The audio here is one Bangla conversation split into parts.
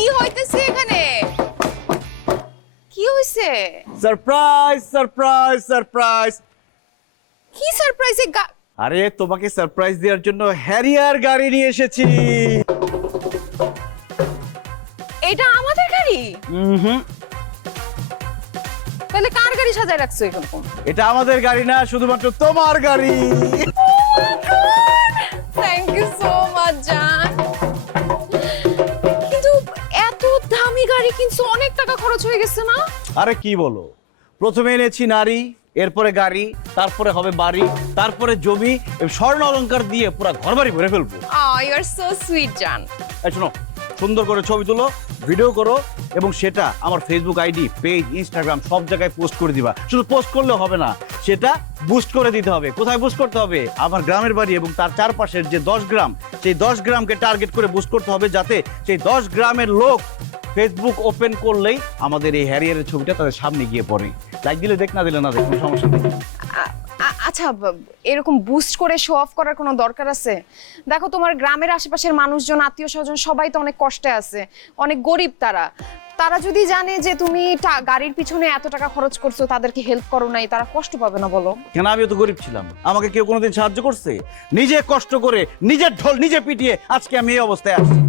কি হইতেছে এখানে? কি হইছে? Surprise surprise surprise. কি সারপ্রাইজে? আরে তোমাকে সারপ্রাইজ দেওয়ার জন্য হ্যারিয়ার গাড়ি নিয়ে এসেছি। এটা আমাদের গাড়ি? তাহলে কার গাড়ি সাজায় রাখছো এরকম? এটা আমাদের গাড়ি না, শুধুমাত্র তোমার গাড়ি। থ্যাংক ইউ সো মাচ জান। কিন্তু এত দামি গাড়ি কিনছো, অনেক টাকা খরচ হয়ে গেছে না? আরে কি বলো, প্রথমে এনেছি নারী, এরপরে গাড়ি, তারপরে হবে বাড়ি, তারপরে জমি, স্বর্ণ অলংকার দিয়ে পুরো ঘরবাড়ি ভরে ফেলবো। ইউ আর সো সুইট জান। এই শোনো, সুন্দর করে ছবি তুলো, ভিডিও করো এবং সেটা আমার ফেসবুক আইডি, পেজ, ইনস্টাগ্রাম সব জায়গায় পোস্ট করে দিবা। শুধু পোস্ট করলে হবে না, সেটা বুস্ট করে দিতে হবে। কোথায় বুস্ট করতে হবে? আমার গ্রামের বাড়ি এবং তার চারপাশের যে 10 গ্রাম, সেই 10 গ্রামকে টার্গেট করে বুস্ট করতে হবে, যাতে সেই 10 গ্রামের লোক ফেসবুক ওপেন করলেই আমাদের এই হ্যারিয়ারের ছবিটা তাদের সামনে গিয়ে পড়ে। লাইক দিলে দেখ, না দিলে না দেখ, কোনো সমস্যা নেই। আচ্ছা, এরকম বুস্ট করে শো অফ করার কোনো দরকার আছে? দেখো, তোমার গ্রামের আশেপাশের মানুষজন, আত্মীয় স্বজন সবাই তো অনেক কষ্টে আছে, অনেক গরিব তারা। তারা যদি জানে যে তুমি গাড়ির পিছনে এত টাকা খরচ করছো, তাদেরকে হেল্প করো নাই, তারা কষ্ট পাবে না বলো? কেন, আমিও তো গরিব ছিলাম, আমাকে কেউ কোনোদিন সাহায্য করছে? নিজে কষ্ট করে, নিজের ঢোল নিজে পিটিয়ে আজকে আমি এই অবস্থায় আসছি।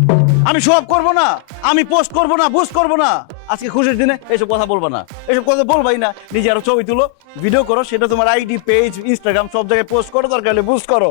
আমি শো অফ করবো না, আমি পোস্ট করবো না, বুস্ট করবো না। আজকে খুশির দিনে এসব কথা বলবো না, এসব কথা বলবাই না। নিজে আরো ছবি তুলো, ভিডিও করো, সেটা তোমার আইডি, পেজ, ইনস্টাগ্রাম সব জায়গায় পোস্ট করো, দরকার হলে বুস্ট করো।